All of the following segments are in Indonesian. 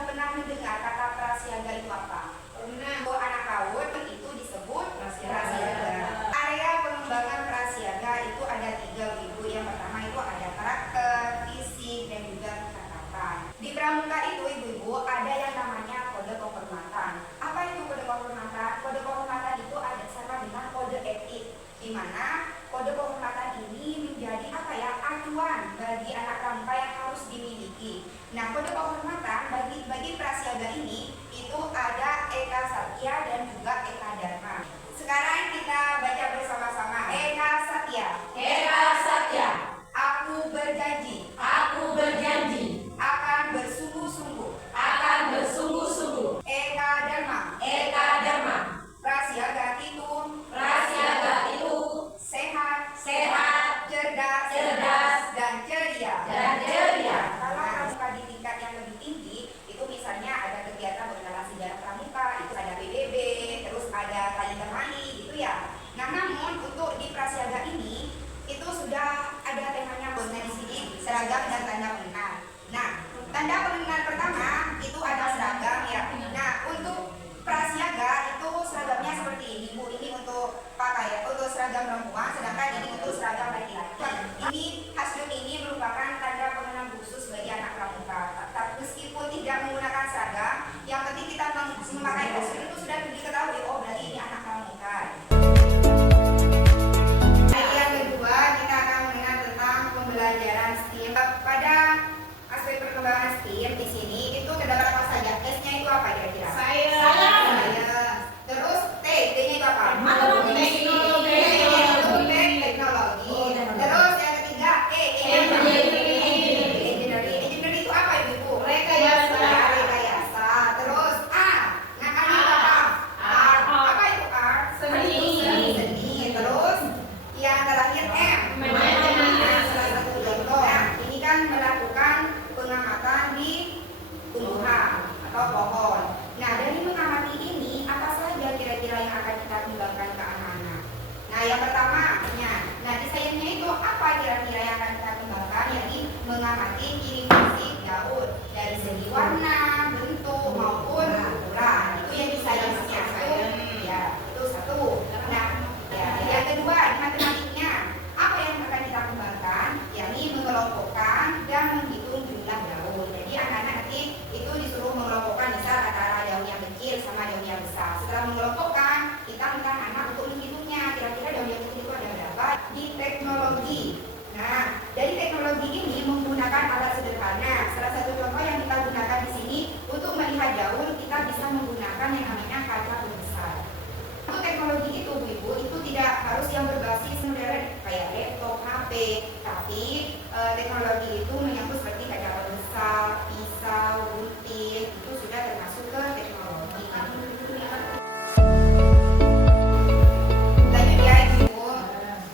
sudah pernah mendengar kata prasiaga itu apa? Pernah. Untuk anak PAUD itu disebut prasiaga. Area pengembangan prasiaga itu ada 3 Ibu. Yang pertama itu ada karakter, fisik, dan juga kekerasan. Di pramuka itu Ibu-ibu ada yang namanya kode kehormatan. Apa itu kode kehormatan? Kode kehormatan itu ada sama dengan kode etik, di mana kode kehormatan ini menjadi acuan bagi anak pramuka yang harus dimiliki. Nah, kode kehormatan bagi prasiaga ini itu ada Eka Satya dan juga Eka Dharma. Sekarang kita baca bersama-sama. Eka Satya. Eka Satya. Aku berjanji. Aku berjanji. Akan bersungguh-sungguh. Akan bersungguh-sungguh. Eka Dharma. Eka Dharma. Prasiaga itu. Prasiaga itu. Sehat. Sehat. Cerdas. Cerdas. Dan ceria. Dan ceria. Kalau pramuka di tingkat yang lebih tinggi, itu misalnya ada kegiatan mengenal sejarah pramuka, itu ada PBB, terus ada tali temani gitu ya. Nah, namun untuk di prasiaga ini itu sudah ada temanya. Nah, di sini seragam dan tanda pengenal. Nah, tanda pengenal pertama itu ada seragam ya. Nah, untuk prasiaga itu seragamnya seperti ini, Bu. Ini untuk pakai untuk seragam perempuan, sedangkan ini untuk seragam laki-laki. Ini hasduk ini merupakan tanda pengenal khusus bagi anak pramuka. Meskipun tidak menggunakan seragam, yang penting kita memakai hasduk itu sudah diketahui, oh berarti ini anak pramuka. Yang kedua, kita akan mengenal tentang pembelajaran STEAM. Pada aspek perkembangan STEAM di sini itu terdapat apa saja? S-nya itu apa kira-kira? Saya. Terus T-nya itu apa? Matematik. Teknologi. Terus yang ketiga Engineering itu apa Ibu? Rekayasa. Rekayasa. Terus A. Namanya apa? Art. Apa itu art? Seni. Seni. Terus yang terakhir M. Manajemen. Salah satu contoh. Nah, ini kan melakukan pengamatan di tumbuhan atau pohon. Nah, dari mengamati ini apa saja kira-kira yang akan kita kembangkan ke anak-anak? Nah, yang pertama, di sainsnya itu apa kira-kira yang akan kita kembangkan? Yakni mengamati ciri fisik daun dari segi warna, bentuk maupun ukuran. Itu yang di sainsnya. Ya, itu satu. Nah, yang kedua di matematiknya apa yang akan kita kembangkan? Yakni mengelompokkan dan menghitung jumlah daun. Jadi anak-anak nanti itu disuruh mengelompokkan misal antara daun yang kecil sama daun yang besar. Setelah mengelompokkan, kita minta anak untuk menghitungnya. Kira-kira daun yang kecil itu ada berapa? Di teknologi. Nah, dari teknologi ini menggunakan alat sederhana. Salah satu contoh yang kita gunakan di sini untuk melihat daun, kita bisa menggunakan yang namanya kaca pembesar. Untuk teknologi itu, Bu-Ibu, itu tidak harus yang berbasis modern kayak laptop, HP, tapi teknologi itu menyangkut seperti kaca pembesar, pisau, gunting, itu sudah termasuk ke teknologi. Lanjut ya Ibu.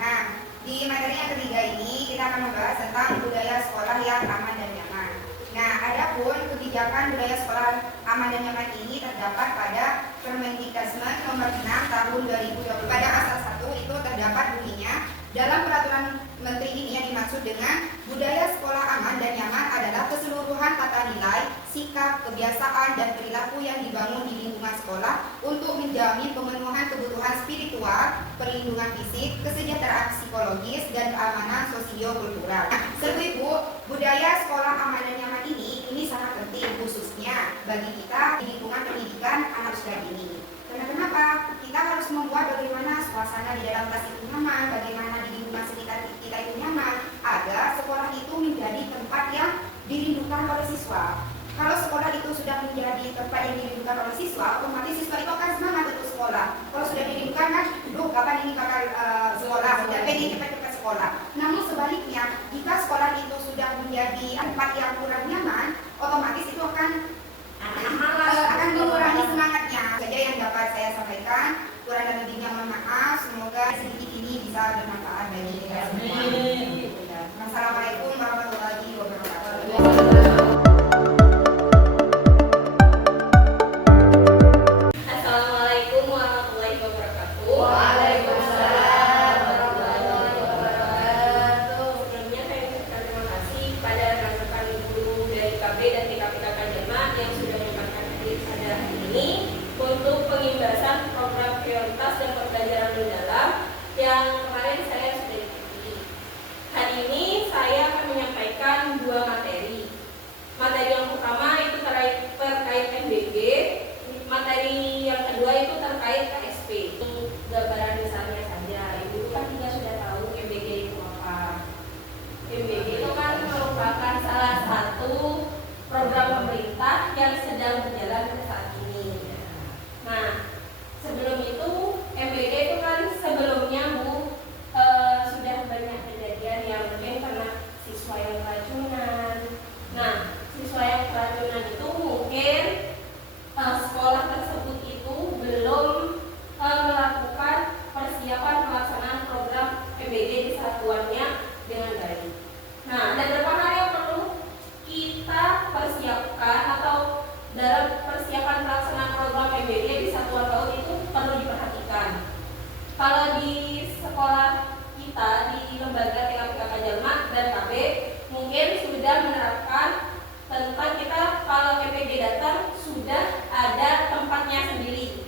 Nah, di materi yang ketiga ini kita akan membahas tentang budaya sekolah yang aman dan nyaman. Nah, adapun kebijakan budaya sekolah aman dan nyaman ini terdapat pada Permendikbud nomor 6 tahun 2020. Pada pasal 1 itu terdapat bunyinya, dalam peraturan menteri ini yang dimaksud dengan budaya sekolah aman dan nyaman adalah keseluruhan tata nilai, sikap, kebiasaan, dan perilaku yang dibangun di lingkungan sekolah untuk menjamin pemenuhan kebutuhan spiritual, perlindungan fisik, kesejahteraan psikologis, dan keamanan sosio-kultural. Ibu, budaya sekolah aman dan nyaman ini sangat penting khususnya bagi kita di lingkungan pendidikan anak usia dini. Karena kenapa? Kita harus membuat bagaimana suasana di dalam kelas itu nyaman, bagaimana di lingkungan sekitar kita itu nyaman, agar sekolah itu menjadi tempat yang dirindukan oleh siswa. Kalau sekolah itu sudah menjadi tempat yang dirindukan oleh siswa, otomatis siswa itu akan semangat untuk sekolah. Kalau sudah dirindukan kan, kapan ini bakal sekolah, sudah pengen cepat-cepat sekolah. Namun sebaliknya, jika sekolah itu sudah menjadi tempat yang kurang nyaman, otomatis itu akan mengurangi semangatnya. Saja yang dapat saya sampaikan, kurang dan lebihnya mohon maaf. Semoga sedikit ini bisa bermanfaat bagi kita semua. Wassalamualaikum warahmatullahi wabarakatuh. Assalamualaikum warahmatullahi wabarakatuh. Waalaikumsalam warahmatullahi wabarakatuh. Sebelumnya saya ucapkan terima kasih pada rekan-rekan guru dari KB dan TKP Kakak Jerman yang sudah pada hari ini untuk pengimbasan program prioritas dan pembelajaran mendalam yang kemarin saya sudah ikuti. Hari ini saya akan menyampaikan dua materi. Materi yang pertama itu terkait MBG, materi yang kedua itu terkait KSP. Gambaran besarnya saja, Ibu kan juga sudah tahu MBG itu apa. MBG itu kan merupakan salah satu program pemerintah yang sedang berjalan saat ini. Nah, sebelum itu MBG itu kan sebelumnya Bu sudah banyak kejadian yang mungkin karena siswa yang keracunan. Nah, siswa yang keracunan itu mungkin sekolah tersebut itu belum melakukan persiapan pelaksanaan program MBG di satuannya dengan baik. Nah, ada beberapa hal yang perlu kita persiapkan atau dalam persiapan pelaksanaan program MBG di satuan PAUD itu perlu diperhatikan. Kalau di sekolah kita di lembaga TKPKK Jalma dan KB mungkin sudah menerapkan tentang kita kalau MBG datang sudah ada tempatnya sendiri.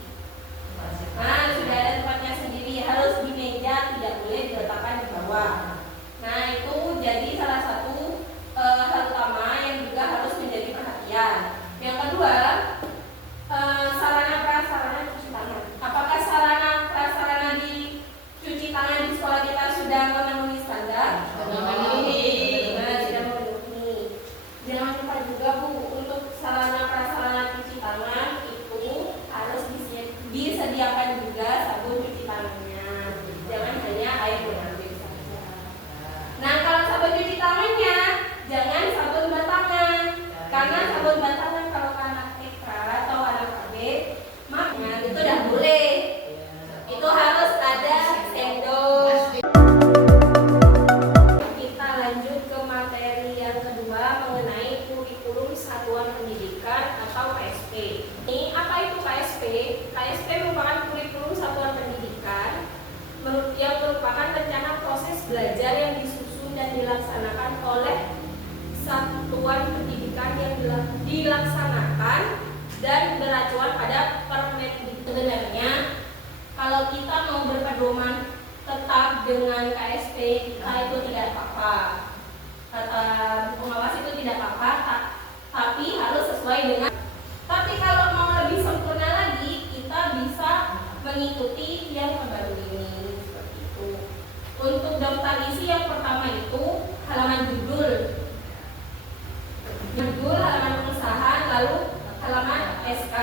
Nah, sudah ada tempatnya sendiri, harus di meja, tidak boleh diletakkan di bawah. Nah, itu jadi salah satu hal utama yang juga harus menjadi perhatian. Yang kedua, sarana prasarana cuci tangan. Apakah sarana prasarana di cuci tangan di sekolah kita sudah memenuhi standar? Memenuhi. Nah, sudah memenuhi. Jangan lupa juga Bu, untuk sarana prasarana cuci tangan itu harus disediakan juga sabun cuci tangannya. Jangan hanya air mengalir saja. Nah, kalau sabun cuci tangannya jangan sabun batangan. Karena sabun batangan kalau anak TK atau anak KB, makanya itu udah boleh. Itu harus ada sendok. Kita lanjut ke materi yang kedua mengenai kurikulum satuan pendidikan atau KSP. Ini apa itu KSP? KSP merupakan kurikulum satuan pendidikan yang merupakan rencana proses belajar yang disusun dan dilaksanakan oleh satuan pendidikan yang dilaksanakan dan beracuan pada Permendikbud. Sebenarnya kalau kita mau berpedoman tetap dengan KSP kita itu tidak apa-apa. Kata pengawas itu tidak apa-apa, tapi harus sesuai dengan. Tapi kalau mau lebih sempurna lagi, kita bisa mengikuti yang terbaru ini seperti itu. Untuk daftar isi yang pertama itu halaman judul, halaman pengesahan, lalu halaman SK.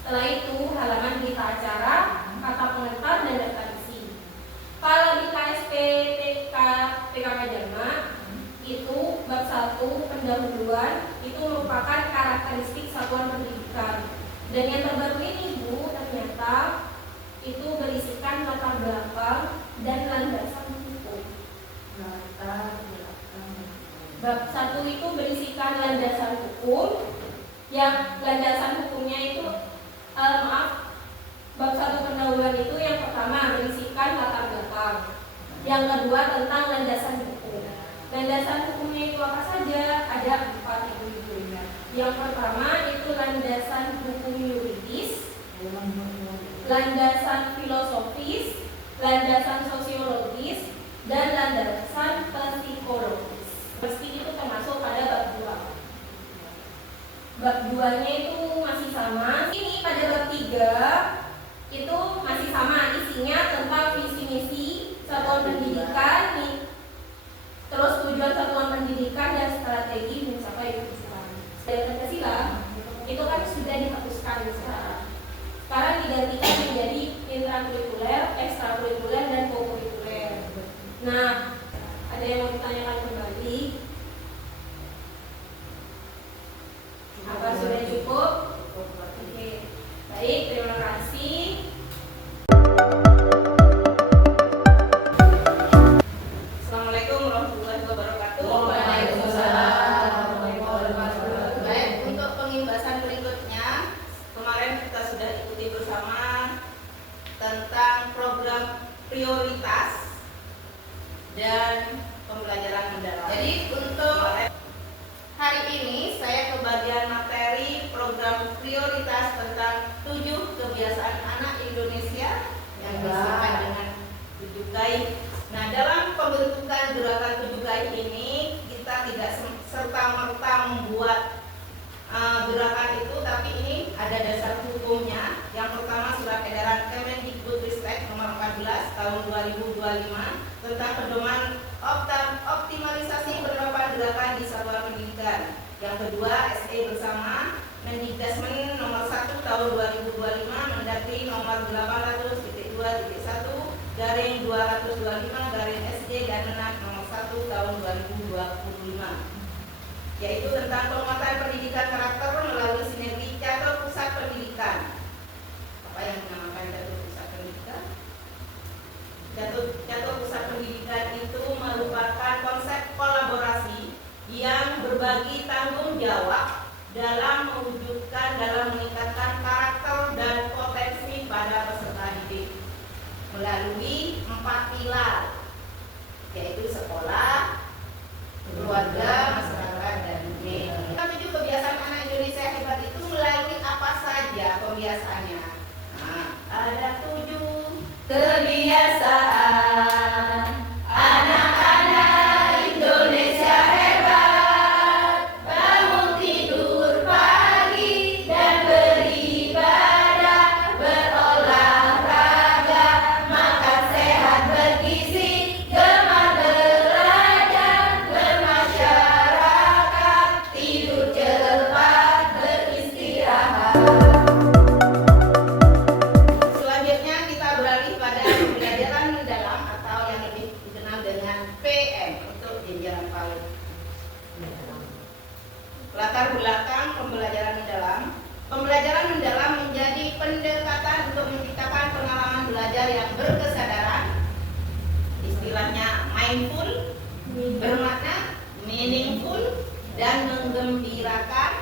Setelah itu halaman berita acara, kata pengantar dan daftar isi. Kalau di KSP PKK Jalma itu bab 1 pendahuluan itu merupakan karakteristik satuan pendidikan. Dan yang terbaru ini Bu, ternyata itu berisikan latar belakang dan landasan hukum. Bab 1 itu berisikan landasan hukum, yang landasan hukumnya itu bab 1 pendahuluan itu yang pertama berisikan latar belakang, yang kedua tentang landasan hukum. Landasan hukumnya itu apa saja? Ada 4 itu. Yang pertama itu landasan hukum yuridis, landasan filosofis, landasan sosiologis, dan landasan psikologis. Meski itu termasuk pada bab 2. Bab 2-nya itu masih sama. Ini pada bab 3 itu masih sama, isinya tentang visi misi satuan pendidikan, terus tujuan satuan pendidikan dan strategi mencapai tujuan. Dan Pancasila itu kan sudah dihapuskan sekarang. Sekarang digantikan menjadi intrakurikuler, ekstrakurikuler, dan kokurikuler. Nah, ada yang mau ditanyakan kembali? Apa sudah cukup? Oke. Baik, terima kasih. Assalamualaikum warahmatullahi wabarakatuh. Waalaikumsalam. Baik, untuk pengimbasan berikutnya, kemarin kita sudah ikuti bersama tentang program prioritas dan pembelajaran mendalam. Jadi pembentukan gerakan 7GAI ini kita tidak serta-merta membuat gerakan itu, tapi ini ada dasar hukumnya. Yang pertama, Surat Edaran Kemendikbudristek nomor 14 tahun 2025 tentang pedoman optimalisasi penerapan gerakan di satuan pendidikan. Yang kedua, SE bersama Mendikdasmen nomor 1 tahun 2025 Mendagri nomor 800.2/225/SJ/6 nomor 1 tahun 2025, yaitu tentang penguatan pendidikan karakter melalui sinergi catur pusat pendidikan. Apa yang dinamakan catur pusat pendidikan? Catur pusat pendidikan itu merupakan konsep kolaborasi yang berbagi tanggung jawab dalam meningkatkan karakter dan potensi pada peserta didik melalui 4 pilar, yaitu sekolah, keluarga, masyarakat, dan media. 7 kebiasaan anak Indonesia hebat itu melalui apa saja pembiasaannya? Nah, ada 7 Kebiasaan anak-anak Indonesia hebat, bangun tidur pagi dan beribadah, berolahraga, makan sehat bergizi, gemar belajar, bermasyarakat, tidur cepat, beristirahat. Selanjutnya kita beralih pada pembelajaran mendalam atau yang lebih dikenal dengan PM untuk jenjang PAUD. Latar belakang pembelajaran mendalam. Pembelajaran mendalam menjadi pendekatan untuk menciptakan pengalaman belajar yang berkesadaran, istilahnya mindful, bermakna, meaningful, dan menggembirakan,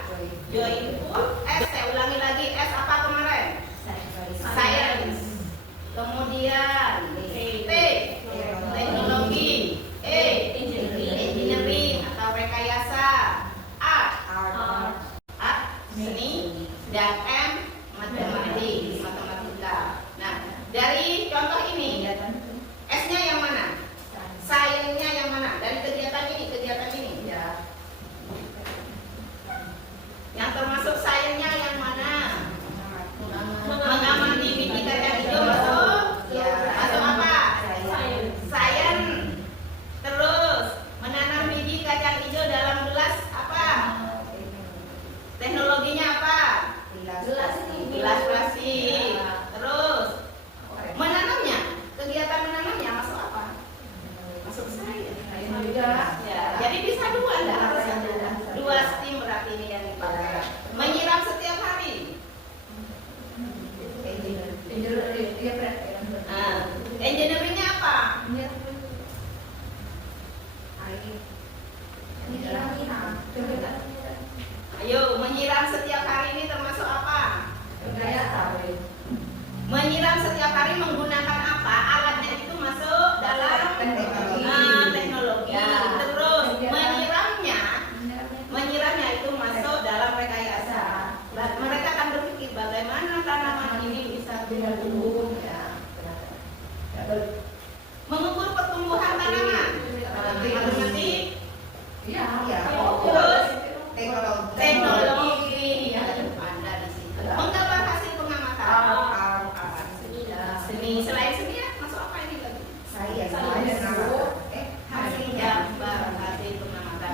joyful. Saya ulangi lagi, S apa kemarin? Science. Kemudian T, teknologi. E, engineering atau rekayasa. Art, seni. Dan M, matematika. Nah, dari contoh ini, S-nya yang mana? Science-nya yang mana? Dari kegiatan ini. Yang termasuk science-nya yang mana? Mengamati biji kacang hijau masuk apa? Sains. Terus menanam biji kacang hijau dalam gelas apa? Teknologinya apa? Gelas plastik. Terus menanamnya, kegiatan menanamnya masuk apa? Masuk sains. Ya, jadi bisa dua, enggak harus satu. 2 STEAM berarti ini yang dipakai. Menyiram setiap hari. Engineeringnya apa? Ayo, menyiram setiap hari ini termasuk apa? Menyiram setiap hari menggunakan apa? Alatnya itu masuk dalam teknologi. Terus menyiramnya itu masuk dalam rekayasa. Mereka akan berpikir bagaimana tanaman ini bisa tumbuh. Mengukur pertumbuhan tanaman. Matematik. Terus teknologi. Anda di situ. Menggambar hasil pengamatan. Seni. Selain seni masuk apa ini lagi? Hasil gambar, hasil pengamatan.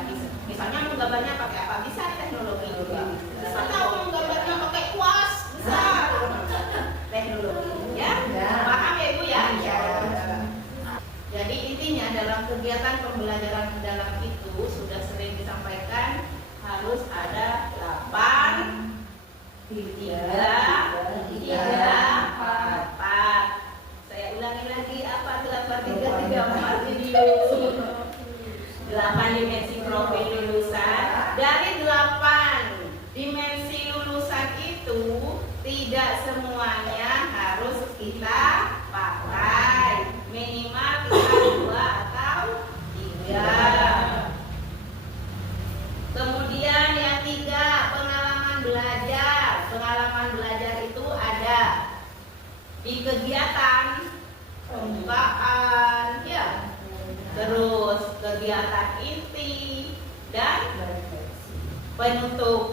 Misalnya menggambarnya pakai apa? Bisa teknologi juga. Bisa tahu menggambarnya pakai kuas. Bisa. Teknologi. Ya? Paham ya Ibu ya? Jadi intinya dalam kegiatan pembelajaran mendalam itu sudah sering disampaikan harus ada 8, 3, 4. Saya ulangi lagi apa 8, 3, 4 video. 8 dimensi profil lulusan. Dari 8 dimensi lulusan itu tidak semuanya harus kita pakai. Minimal kita 2 atau 3. Kemudian yang 3, pengalaman belajar. Pengalaman belajar itu ada di kegiatan pembukaan, ya, terus kegiatan inti dan penutup.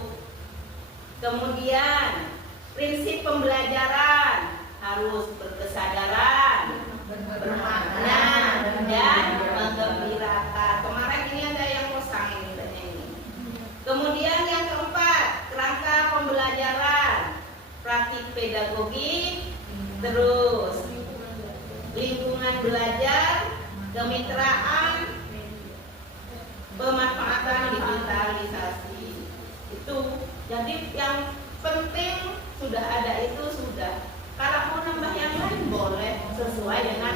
Kemudian prinsip pembelajaran harus berkesadaran, bermakna, dan menggembirakan. Kemarin ini ada yang kosong ini. Kemudian yang keempat, kerangka pembelajaran, praktik pedagogik, terus lingkungan belajar, kemitraan, pemanfaatan digitalisasi. Itu jadi yang penting sudah ada itu sudah. Kalau mau nambah yang lain boleh sesuai dengan